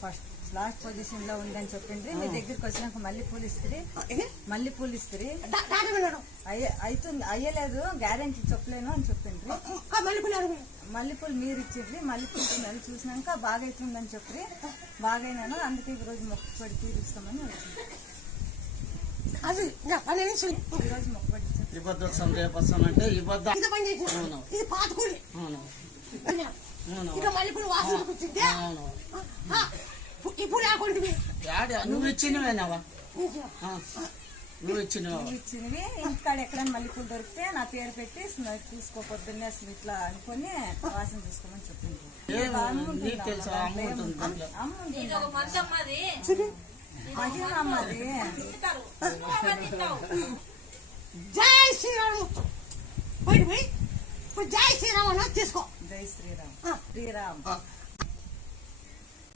First last position లో ఉందని చెప్పిండ్రి. మీ దగ్గరికి వచ్చినాక మల్లెపూలు ఇస్తుంది అవుతుంది అయ్యలేదు గ్యారెంటీ చెప్పలేను అని చెప్పిండ్రి. మల్లెపూలు మీరు ఇచ్చిండ్రి. మల్లెపూలు స్మెల్ చూసినాక బాగా అవుతుందని చెప్పి బాగైనాను. అందుకే ఈ రోజు మొక్కుబడి తీరుస్తామని వచ్చింది. ఈ రోజు మొక్కుబడి ఇబ్బంది రేపొస్తాం అంటే ఇబ్బంది నువ్వు ఇచ్చినవేనావా? నువ్వు ఇచ్చినవి ఇంటికాడ ఎక్కడైనా మల్లెపూలు దొరికితే నా పేరు పెట్టి చూసుకోపోద్దున్నే అసలు ఇట్లా అనుకుని వాసన చూసుకోమని చెప్పింది. జై శ్రీరామ్ జై శ్రీరామ్ తీసుకో. జై శ్రీరామ్.